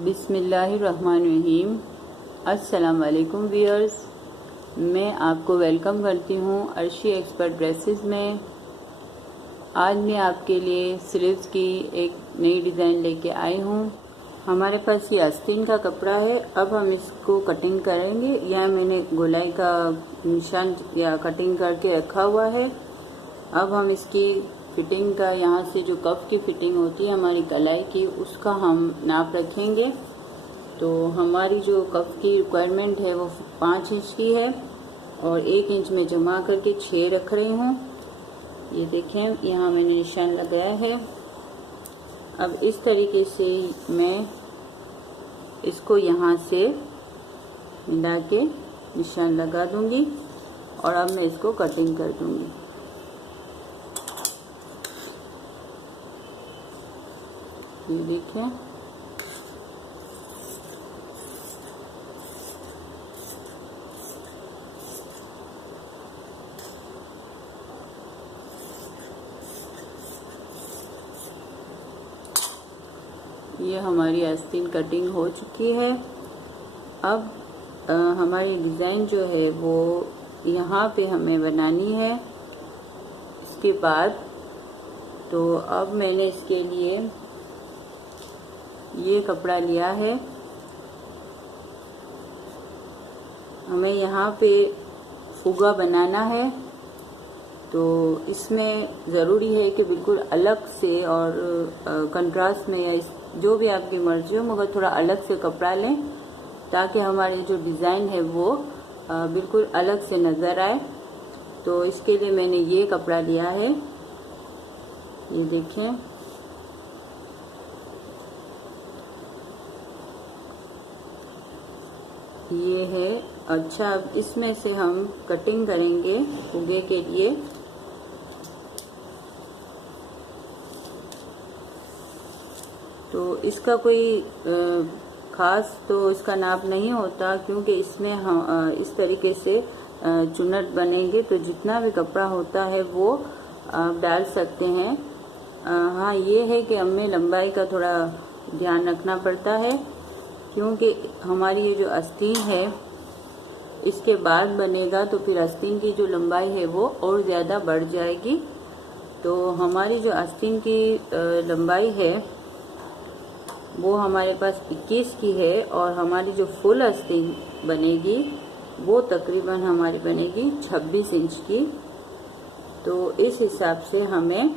बिस्मिल्लाहिर्रहमानिर्रहीम। अस्सलाम वालेकुम व्यूअर्स, मैं आपको वेलकम करती हूँ अर्शी एक्सपर्ट ड्रेसेस में। आज मैं आपके लिए स्लीव्स की एक नई डिज़ाइन लेके आई हूँ। हमारे पास ये आस्तीन का कपड़ा है। अब हम इसको कटिंग करेंगे। यहाँ मैंने गोलाई का निशान या कटिंग करके रखा हुआ है। अब हम इसकी फिटिंग का, यहाँ से जो कफ की फिटिंग होती है हमारी कलाई की, उसका हम नाप रखेंगे। तो हमारी जो कफ की रिक्वायरमेंट है वो 5 इंच की है और 1 इंच में जमा करके 6 रख रही हूँ। ये देखें, यहाँ मैंने निशान लगाया है। अब इस तरीके से मैं इसको यहाँ से मिला के निशान लगा दूंगी और अब मैं इसको कटिंग कर दूंगी। ये देखें, ये हमारी आस्तीन कटिंग हो चुकी है। अब हमारी डिज़ाइन जो है वो यहाँ पे हमें बनानी है। इसके बाद तो अब मैंने इसके लिए ये कपड़ा लिया है। हमें यहाँ पे फुगा बनाना है, तो इसमें ज़रूरी है कि बिल्कुल अलग से और कंट्रास्ट में या जो भी आपकी मर्जी हो, मगर थोड़ा अलग से कपड़ा लें ताकि हमारी जो डिज़ाइन है वो बिल्कुल अलग से नज़र आए। तो इसके लिए मैंने ये कपड़ा लिया है। ये देखें, ये है। अच्छा, अब इसमें से हम कटिंग करेंगे फुगे के लिए। तो इसका कोई ख़ास तो इसका नाप नहीं होता, क्योंकि इसमें हम इस तरीके से चुन्नट बनेंगे तो जितना भी कपड़ा होता है वो आप डाल सकते हैं। हाँ, ये है कि हमें लंबाई का थोड़ा ध्यान रखना पड़ता है, क्योंकि हमारी ये जो आस्तीन है इसके बाद बनेगा तो फिर आस्तीन की जो लंबाई है वो और ज़्यादा बढ़ जाएगी। तो हमारी जो आस्तीन की लंबाई है वो हमारे पास 21 की है और हमारी जो फुल आस्तीन बनेगी वो तकरीबन हमारी बनेगी 26 इंच की। तो इस हिसाब से हमें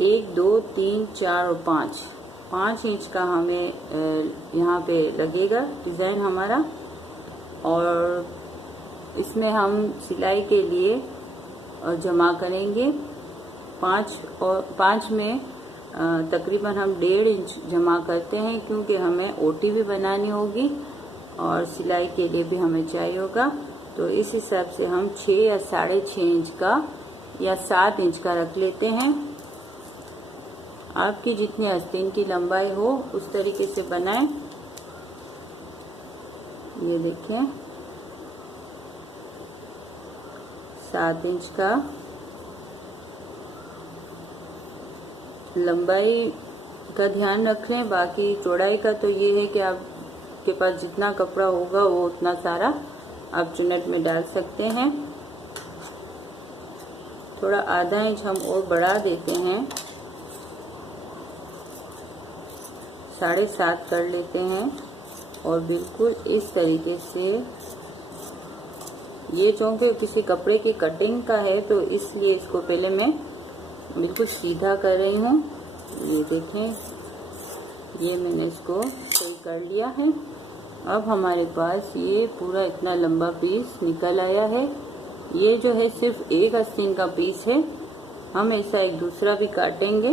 1, 2, 3, 4 और 5 इंच का हमें यहाँ पे लगेगा डिज़ाइन हमारा। और इसमें हम सिलाई के लिए जमा करेंगे 5 में तकरीबन हम 1.5 इंच जमा करते हैं, क्योंकि हमें ओटी भी बनानी होगी और सिलाई के लिए भी हमें चाहिए होगा। तो इस हिसाब से हम 6 या 6.5 इंच का या 7 इंच का रख लेते हैं। आपकी जितनी आस्तीन की लंबाई हो उस तरीके से बनाएं। ये देखें, 7 इंच का लंबाई का ध्यान रख लें। बाकी चौड़ाई का तो ये है कि आपके पास जितना कपड़ा होगा वो उतना सारा आप चुन्नट में डाल सकते हैं। थोड़ा आधा इंच हम और बढ़ा देते हैं, 7.5 कर लेते हैं और बिल्कुल इस तरीके से। ये चूँकि किसी कपड़े की कटिंग का है तो इसलिए इसको पहले मैं बिल्कुल सीधा कर रही हूँ। ये देखें, ये मैंने इसको सही कर लिया है। अब हमारे पास ये पूरा इतना लंबा पीस निकल आया है। ये जो है सिर्फ एक आस्तीन का पीस है। हम ऐसा एक दूसरा भी काटेंगे।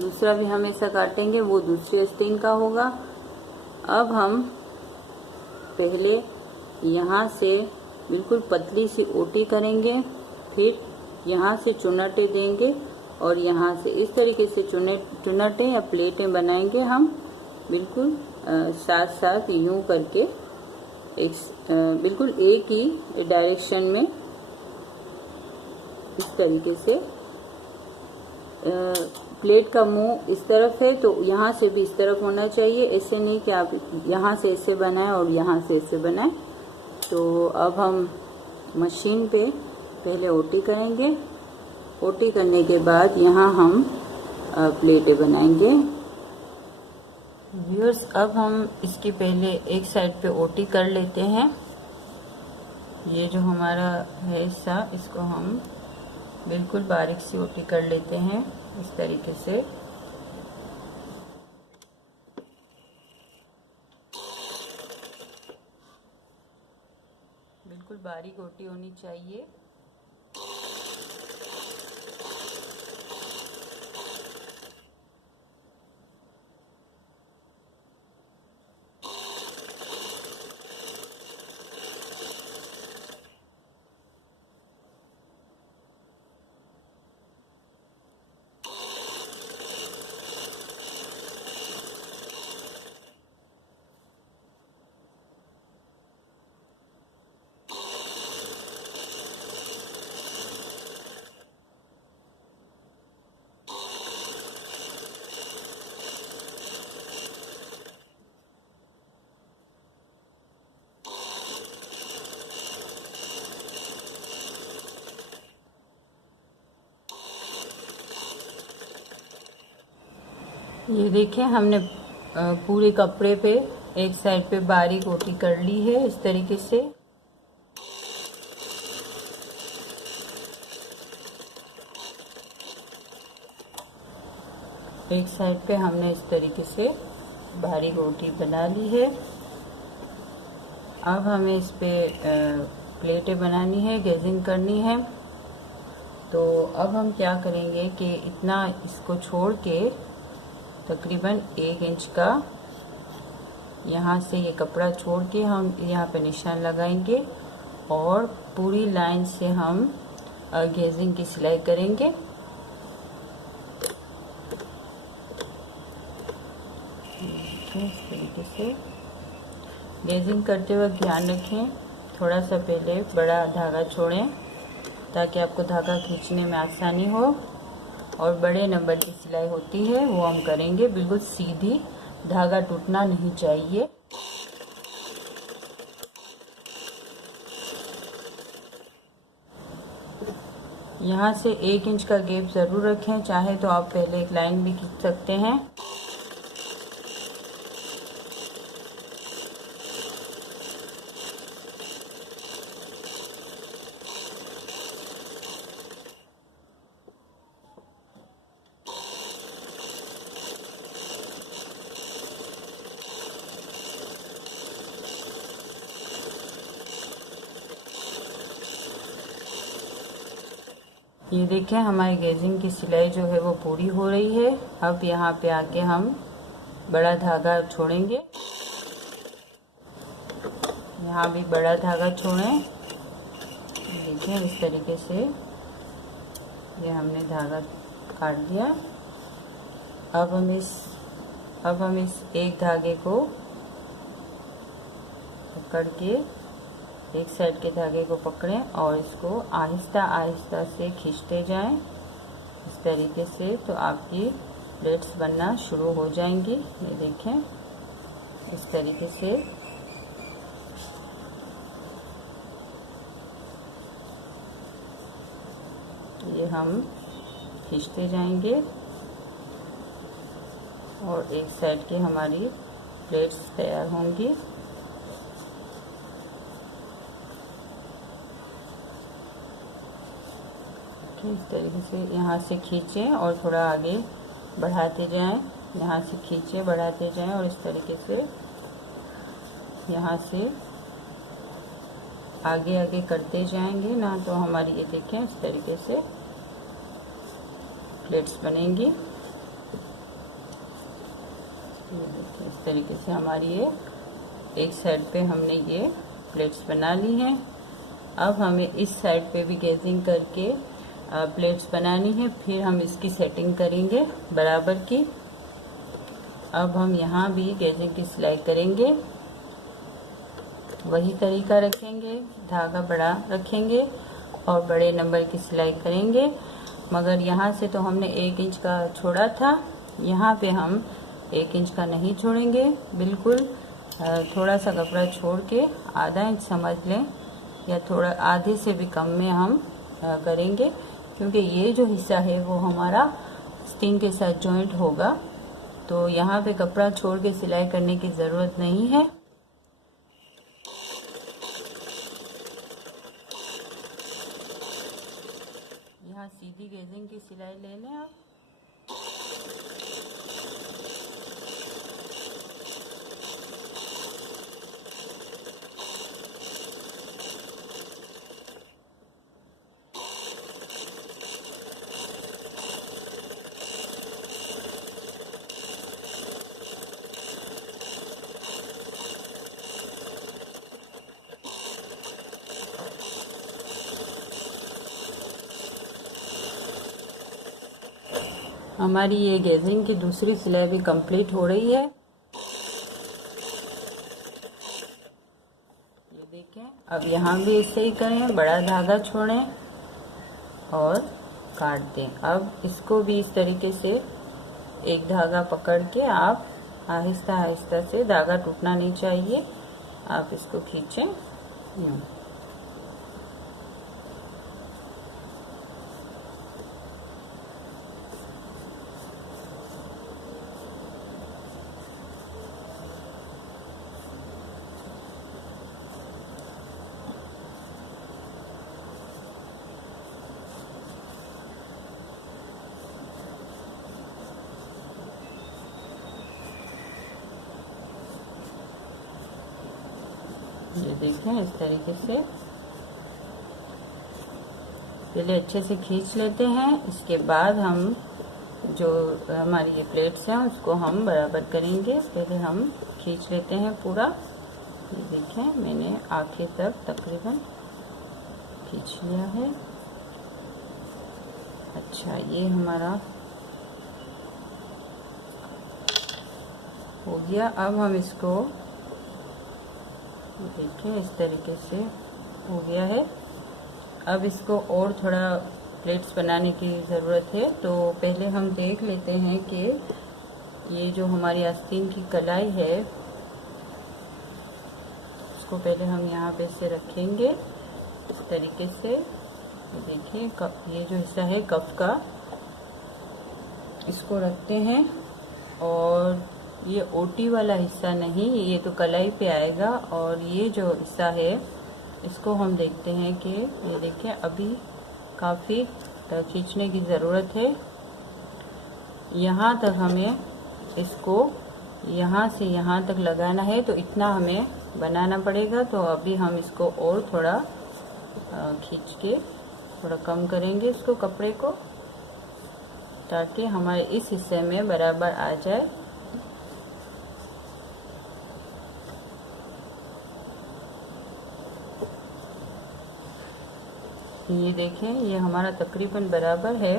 दूसरा भी हम ऐसा काटेंगे, वो दूसरी आस्तीन का होगा। अब हम पहले यहाँ से बिल्कुल पतली सी ओटी करेंगे, फिर यहाँ से चुन्नटें देंगे और यहाँ से इस तरीके से चुन्नटें या प्लेटें बनाएंगे हम बिल्कुल साथ साथ यूं करके बिल्कुल एक ही डायरेक्शन में इस तरीके से प्लेट का मुंह इस तरफ है तो यहाँ से भी इस तरफ होना चाहिए। ऐसे नहीं कि आप यहाँ से ऐसे बनाएं और यहाँ से ऐसे बनाएं। तो अब हम मशीन पे पहले ओटी करेंगे। ओटी करने के बाद यहाँ हम प्लेटें बनाएंगे। व्यूअर्स, अब हम इसके पहले एक साइड पे ओटी कर लेते हैं। ये जो हमारा है हिस्सा, इसको हम बिल्कुल बारीक सी ओटी कर लेते हैं इस तरीके से। बिल्कुल बारीक ओटी होनी चाहिए। ये देखें, हमने पूरे कपड़े पे एक साइड पे बारीक ओटी कर ली है इस तरीके से। एक साइड पे हमने इस तरीके से बारीक ओटी बना ली है। अब हमें इस पे प्लेटें बनानी है, गेजिंग करनी है। तो अब हम क्या करेंगे कि इतना इसको छोड़ के तकरीबन 1 इंच का यहाँ से ये कपड़ा छोड़ के हम यहाँ पे निशान लगाएंगे और पूरी लाइन से हम गेजिंग की सिलाई करेंगे। इस तरीके से गेजिंग करते वक्त ध्यान रखें, थोड़ा सा पहले बड़ा धागा छोड़ें ताकि आपको धागा खींचने में आसानी हो। और बड़े नंबर की सिलाई होती है वो हम करेंगे, बिल्कुल सीधी, धागा टूटना नहीं चाहिए। यहाँ से 1 इंच का गैप ज़रूर रखें, चाहे तो आप पहले एक लाइन भी खींच सकते हैं। ये देखें, हमारी गेजिंग की सिलाई जो है वो पूरी हो रही है। अब यहाँ पे आके हम बड़ा धागा छोड़ेंगे। यहाँ भी बड़ा धागा छोड़ें। देखें, इस तरीके से ये हमने धागा काट दिया। अब हम इस एक धागे को पकड़ के एक साइड के धागे को पकड़ें और इसको आहिस्ता आहिस्ता से खींचते जाएं इस तरीके से। तो आपकी प्लेट्स बनना शुरू हो जाएंगी। ये देखें, इस तरीके से ये हम खींचते जाएंगे और एक साइड की हमारी प्लेट्स तैयार होंगी। इस तरीके से यहाँ से खींचें और थोड़ा आगे बढ़ाते जाएं। यहाँ से खींचें, बढ़ाते जाएं और इस तरीके से यहाँ से आगे आगे करते जाएंगे ना, तो हमारी ये देखें इस तरीके से प्लेट्स बनेंगी। इस तरीके से हमारी ये एक साइड पे हमने ये प्लेट्स बना ली हैं। अब हमें इस साइड पे भी गेजिंग करके प्लेट्स बनानी है, फिर हम इसकी सेटिंग करेंगे बराबर की। अब हम यहाँ भी गेजिंग की सिलाई करेंगे। वही तरीका रखेंगे, धागा बड़ा रखेंगे और बड़े नंबर की सिलाई करेंगे। मगर यहाँ से तो हमने 1 इंच का छोड़ा था, यहाँ पे हम 1 इंच का नहीं छोड़ेंगे, बिल्कुल थोड़ा सा कपड़ा छोड़ के आधा इंच समझ लें, या थोड़ा आधे से भी कम में हम करेंगे, क्योंकि ये जो हिस्सा है वो हमारा आस्तीन के साथ जॉइंट होगा। तो यहाँ पे कपड़ा छोड़ के सिलाई करने की ज़रूरत नहीं है। यहाँ सीधी गेजिंग की सिलाई ले लें आप। हमारी ये गेजिंग की दूसरी सिलाई भी कंप्लीट हो रही है। ये देखें, अब यहाँ भी ऐसे ही करें, बड़ा धागा छोड़ें और काट दें। अब इसको भी इस तरीके से एक धागा पकड़ के आप आहिस्ता आहिस्ता से, धागा टूटना नहीं चाहिए, आप इसको खींचें यूँ। ये देखें, इस तरीके से पहले अच्छे से खींच लेते हैं। इसके बाद हम जो हमारी ये प्लेट्स हैं उसको हम बराबर करेंगे। पहले हम खींच लेते हैं पूरा। ये देखें, मैंने आखिर तक तकरीबन खींच लिया है। अच्छा, ये हमारा हो गया। अब हम इसको देखिए इस तरीके से हो गया है। अब इसको और थोड़ा प्लेट्स बनाने की ज़रूरत है, तो पहले हम देख लेते हैं कि ये जो हमारी आस्तीन की कलाई है उसको पहले हम यहाँ पे से रखेंगे इस तरीके से। देखिए, ये जो हिस्सा है कफ का, इसको रखते हैं, और ये ओटी वाला हिस्सा नहीं, ये तो कलाई पे आएगा। और ये जो हिस्सा है इसको हम देखते हैं कि ये देखिए अभी काफ़ी खींचने की ज़रूरत है। यहाँ तक हमें इसको यहाँ से यहाँ तक लगाना है, तो इतना हमें बनाना पड़ेगा। तो अभी हम इसको और थोड़ा खींच के थोड़ा कम करेंगे इसको, कपड़े को, ताकि हमारे इस हिस्से में बराबर आ जाए। ये देखें, ये हमारा तकरीबन बराबर है।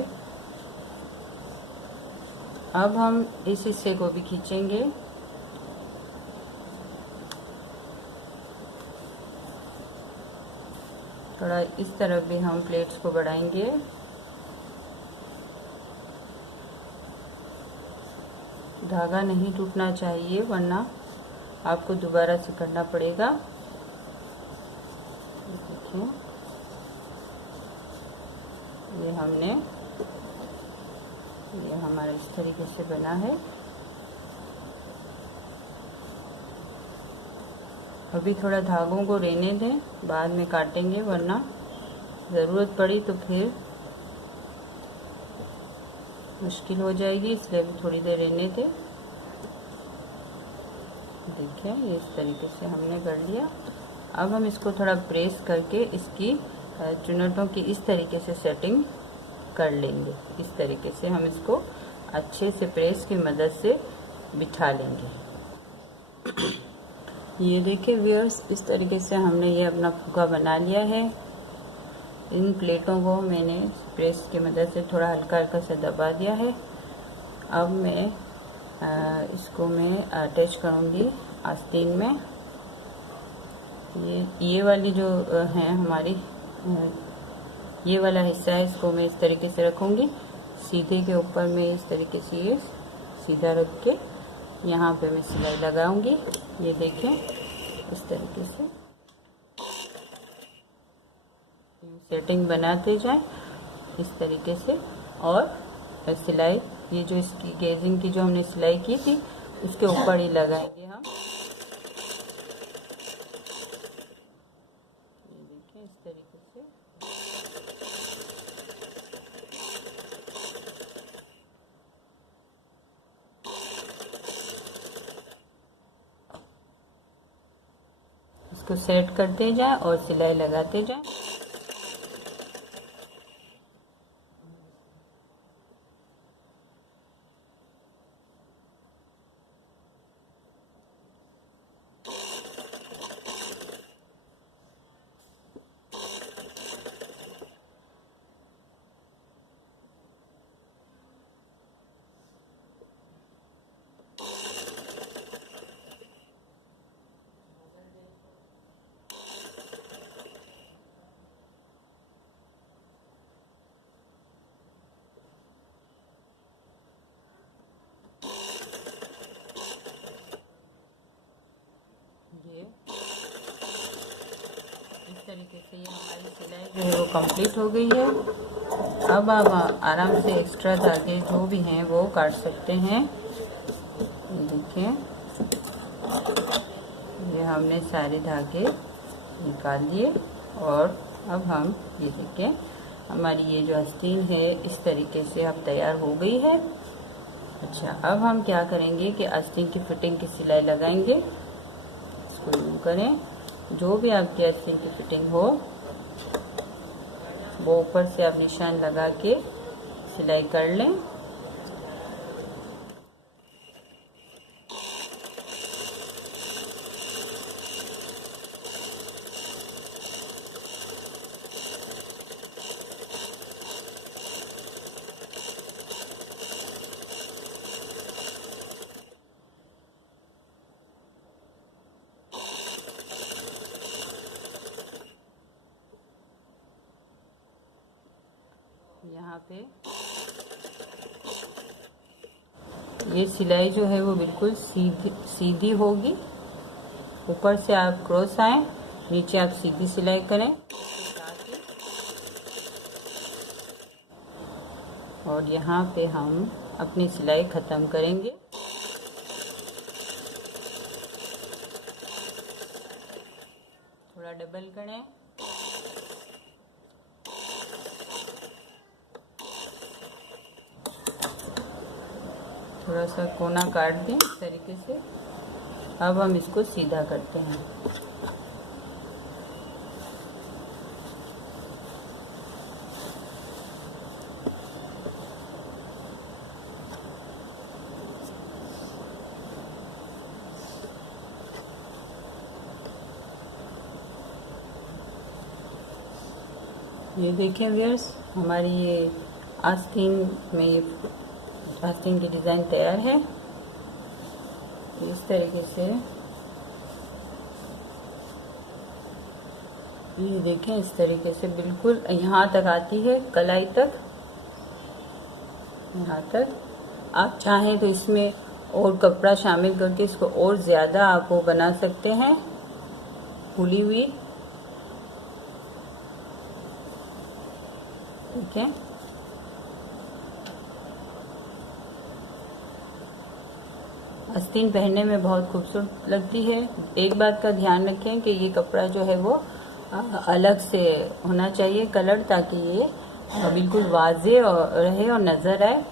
अब हम इस हिस्से को भी खींचेंगे। थोड़ा इस तरफ भी हम प्लेट्स को बढ़ाएंगे। धागा नहीं टूटना चाहिए, वरना आपको दोबारा से करना पड़ेगा। देखिए, ये हमने, ये हमारा इस तरीके से बना है। अभी थोड़ा धागों को रहने दें, बाद में काटेंगे, वरना ज़रूरत पड़ी तो फिर मुश्किल हो जाएगी, इसलिए अभी थोड़ी देर रहने दें। देखिए, ये इस तरीके से हमने कर लिया। अब हम इसको थोड़ा प्रेस करके इसकी चुनटों की इस तरीके से सेटिंग कर लेंगे। इस तरीके से हम इसको अच्छे से प्रेस की मदद से बिठा लेंगे। ये देखिए व्यूअर्स, इस तरीके से हमने ये अपना फुग्गा बना लिया है। इन प्लेटों को मैंने प्रेस की मदद से थोड़ा हल्का हल्का से दबा दिया है। अब मैं इसको मैं अटैच करूँगी आस्तीन में। ये वाली जो है हमारी, ये वाला हिस्सा है, इसको मैं इस तरीके से रखूँगी। सीधे के ऊपर मैं इस तरीके से ये सीधा रख के यहाँ पे मैं सिलाई लगाऊंगी। ये देखें, इस तरीके से सेटिंग बनाते जाएं इस तरीके से। और सिलाई, ये जो इसकी गेजिंग की जो हमने सिलाई की थी उसके ऊपर ही लगाएंगे हम। ये देखें इस तरीके से। इसको सेट करते जाएं और सिलाई लगाते जाएं। इस तरीके से ये हमारी सिलाई जो है वो कंप्लीट हो गई है। अब आप आराम से एक्स्ट्रा धागे जो भी हैं वो काट सकते हैं। देखिए, ये हमने सारे धागे निकाल लिए और अब हम ये देखें, हमारी ये जो आस्तीन है इस तरीके से अब तैयार हो गई है। अच्छा, अब हम क्या करेंगे कि आस्तीन की फिटिंग की सिलाई लगाएंगे। इसको यूँ करें, जो भी आपकी आस्तीन की फिटिंग हो वो ऊपर से आप निशान लगा के सिलाई कर लें। यहाँ पे ये सिलाई जो है वो बिल्कुल सीधी होगी। ऊपर से आप क्रॉस आए, नीचे आप सीधी सिलाई करें और यहाँ पे हम अपनी सिलाई ख़त्म करेंगे। थोड़ा डबल करें, थोड़ा सा कोना काट दें इस तरीके से। अब हम इसको सीधा करते हैं। ये देखें व्यूअर्स, हमारी ये आस्तीन में ये आस्तीन की डिज़ाइन तैयार है। इस तरीके से ये देखें, इस तरीके से बिल्कुल यहाँ तक आती है, कलाई तक, यहाँ तक। आप चाहें तो इसमें और कपड़ा शामिल करके इसको और ज़्यादा आप वो बना सकते हैं, खुली हुई। ठीक है, आस्तीन पहनने में बहुत खूबसूरत लगती है। एक बात का ध्यान रखें कि ये कपड़ा जो है वो अलग से होना चाहिए कलर, ताकि ये बिल्कुल वाज़े रहे और नज़र आए।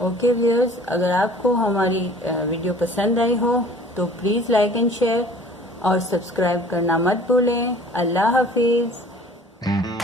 ओके व्यूअर्स, अगर आपको हमारी वीडियो पसंद आई हो तो प्लीज़ लाइक एंड शेयर और सब्सक्राइब करना मत भूलें। अल्लाह हाफिज़।